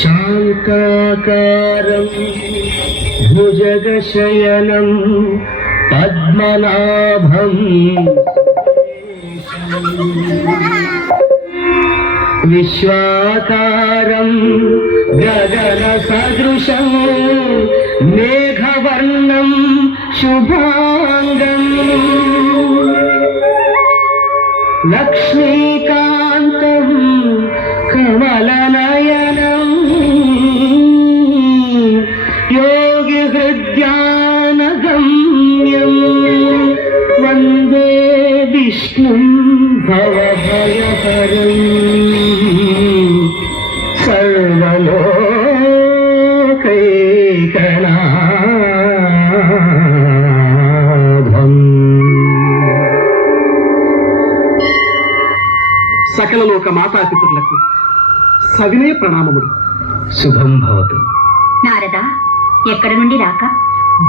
శాంతాకారం భుజగశయనం పద్మనాభం విశ్వాకారం గగన సదృశం మేఘవర్ణం శుభాంగం లక్ష్మీకాంతం కమలనయనం యోగి హృద్యానగమ్యం వందే విష్ణుం భవభయహరం సర్వలోకైకనాథం. సకల లోక మాతాపితరులకు సవినయ ప్రణామములు. శుభం భవతు. నారద, ఎక్కడి నుండి రాక?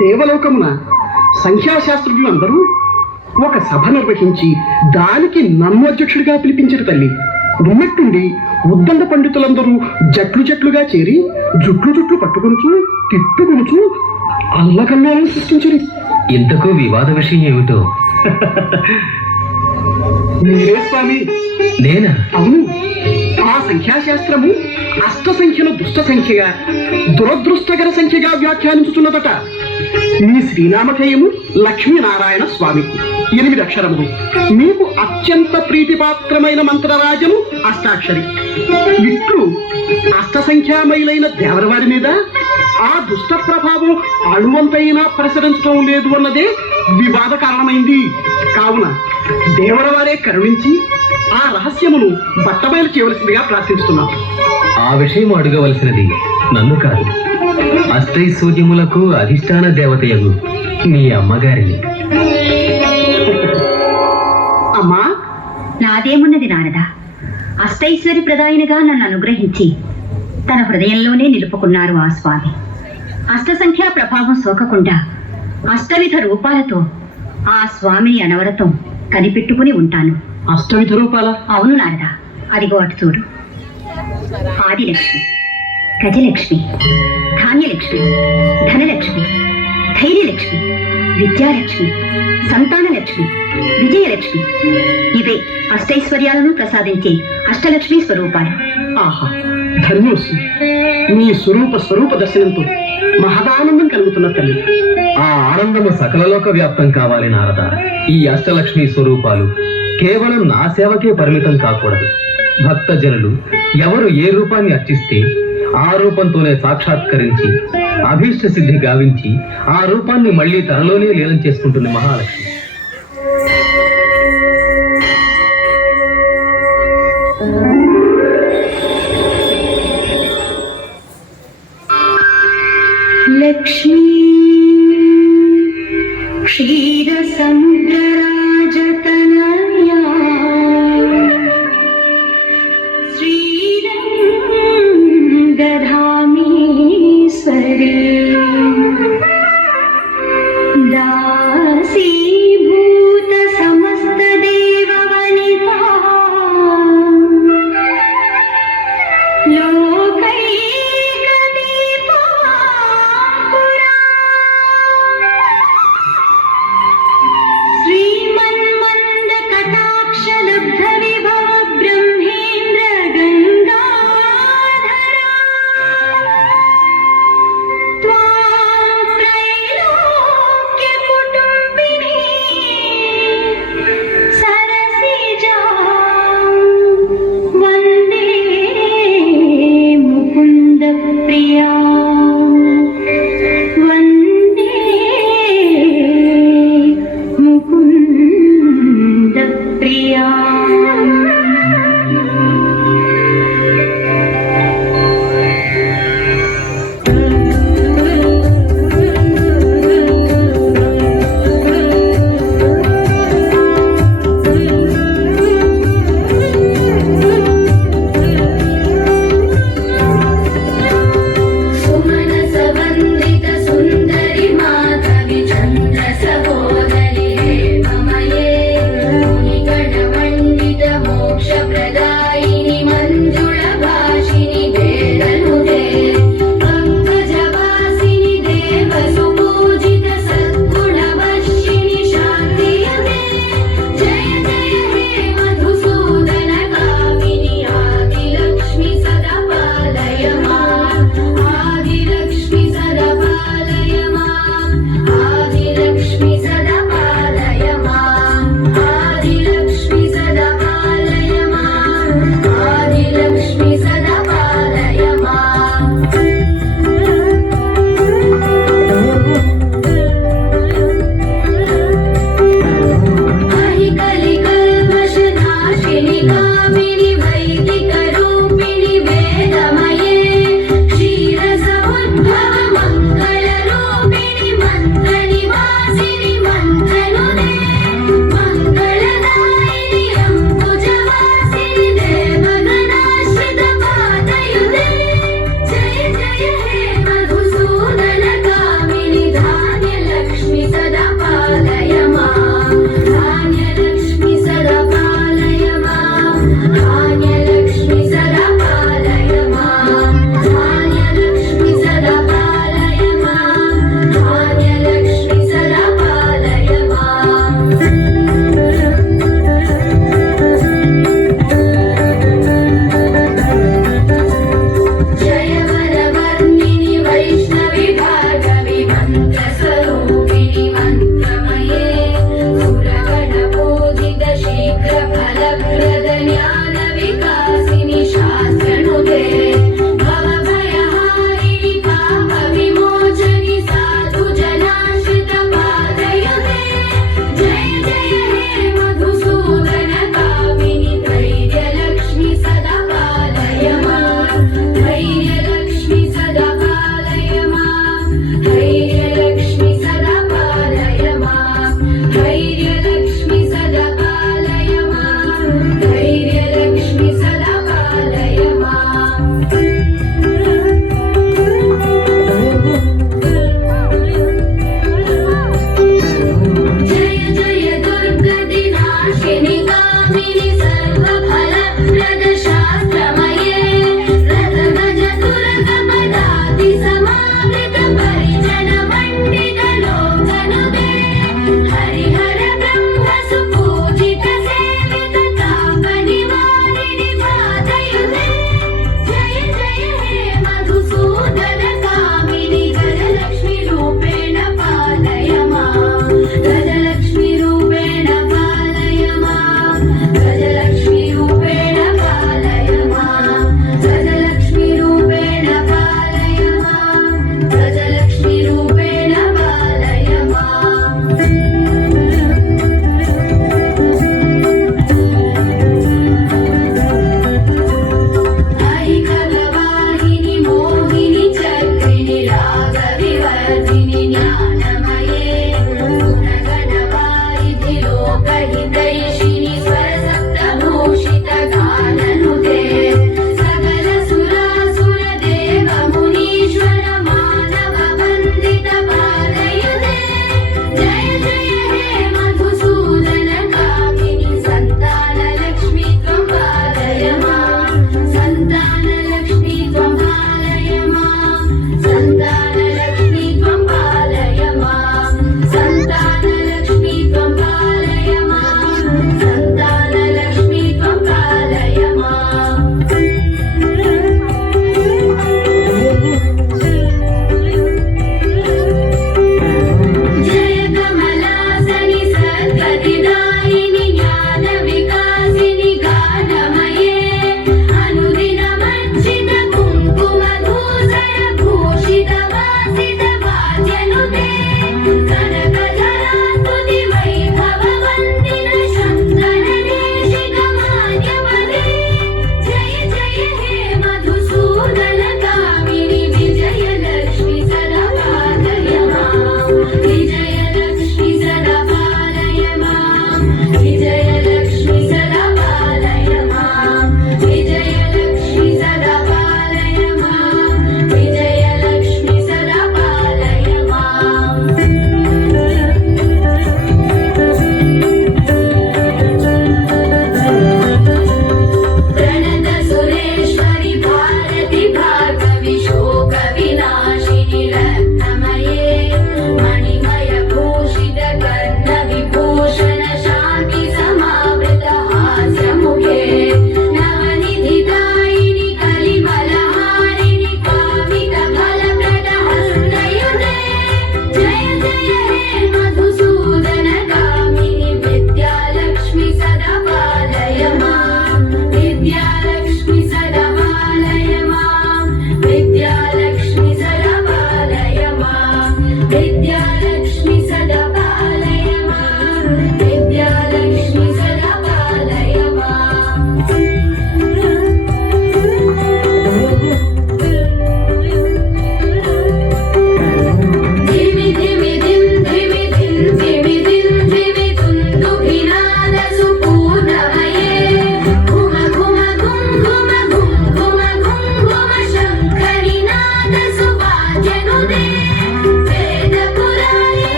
దేవలోకమున సంఖ్యాశాస్త్రజ్ఞులు అందరూ ఒక సభ నిర్వహించి దానికి నన్ను అధ్యక్షుడిగా పిలిపించారు తల్లి. ఉన్నట్టుండి ఉద్దండ పండితులందరూ జట్లు జట్లుగా చేరి జుట్లు పట్టుకొనుచు తిట్టుకొనుచు అల్లకల్లోలను సృష్టించరు. ఇంతకు వివాద విషయం ఏమిటో? మీరే స్వామి. నేనా? అవును. ఆ సంఖ్యాశాస్త్రము అష్ట సంఖ్యను దుష్ట సంఖ్యగా దురదృష్టకర సంఖ్యగా వ్యాఖ్యానించుతున్నదట. మీ శ్రీనామధేయము లక్ష్మీనారాయణ స్వామికి 8 అక్షరములు. మీకు అత్యంత ప్రీతిపాత్రమైన మంత్రరాజము అష్టాక్షరి. ఇట్లు అష్ట సంఖ్యామయులైన దేవరవారి మీద ఆ దుష్ట ప్రభావం అణువంతైనా ప్రసరించడం లేదు అన్నదే వివాద కారణమైంది. కావున దేవరవారే కరుణించి ఆ రహస్యమును బట్టబయలు చేయవలసిందిగా ప్రార్థిస్తున్నాను. ఆ విషయం అడగవలసినది నన్ను కాదు, అష్టైశ్వర్యములకు అధిష్టాన దేవతయగు మీ అమ్మగారిని. అమ్మా, నాదేమున్నది నారద. అష్టైశ్వర్య ప్రదాయినిగా నన్ను అనుగ్రహించి తన హృదయంలోనే నిలుపుకున్నారు ఆ స్వామి. అష్ట సంఖ్యా ప్రభావం సోకకుండా అష్టవిధ రూపాలతో ఆ స్వామిని అనవరతం కనిపెట్టుకుని ఉంటాను. అష్టవిధ రూపాల? అవును నారద. అదిగో అటు చూడు. ఆదిలక్ష్మి, గజలక్ష్మి, ధాన్యలక్ష్మి, ధనలక్ష్మి, ధైర్యలక్ష్మి, విద్యాలక్ష్మి, సంతానలక్ష్మి, విజయలక్ష్మి. ఇవే అష్టైశ్వర్యాలను ప్రసాదించే అష్టలక్ష్మి స్వరూపాలు. ఆహా, ధన్యోస్మి. మీ స్వరూప దర్శనంతో మహదానందం కలుగుతున్న తల్లి. ఆ ఆనందము సకలలోక వ్యాప్తం కావాలి నారద. ఈ అష్టలక్ష్మి స్వరూపాలు కేవలం నా సేవకే పరిమితం కాకూడదు. భక్తజనులు ఎవరు ఏ రూపాన్ని అర్చిస్తే ఆ రూపంతోనే సాక్షాత్కరించి అభీష్ట సిద్ధి గావించి ఆ రూపాన్ని మళ్లీ తనలోనే లీనం చేసుకుంటుంది మహాలక్ష్మి. లక్ష్మీ క్షీర సముద్రరాజతనయా శ్రీరంగధామేశ్వరీ దాసీభూత సమస్త దేవవనితా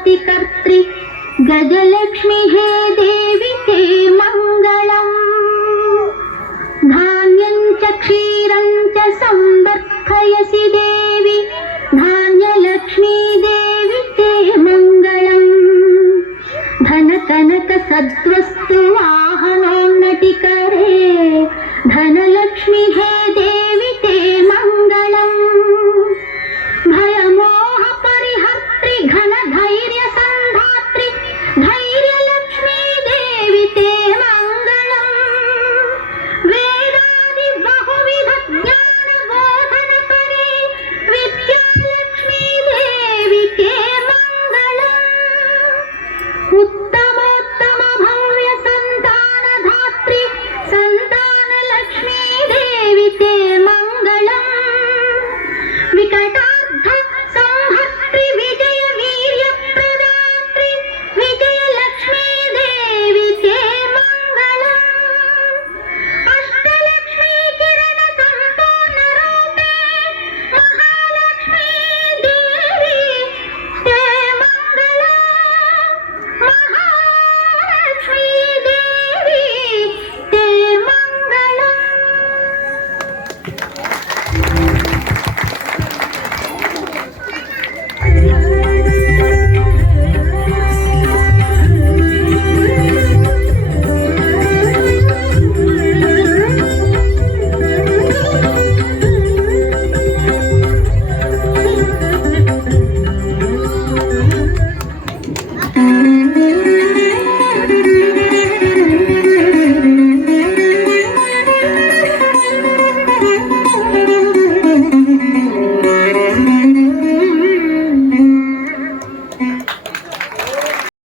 सर्वाधिकर्त्री गजलक्ष्मी हे देवी ते मङ्गलम् धान्यं च क्षीरं च संवर्धयसि देवी धान्यलक्ष्मी देवी ते मङ्गलम् धन कनक सद्वस्तु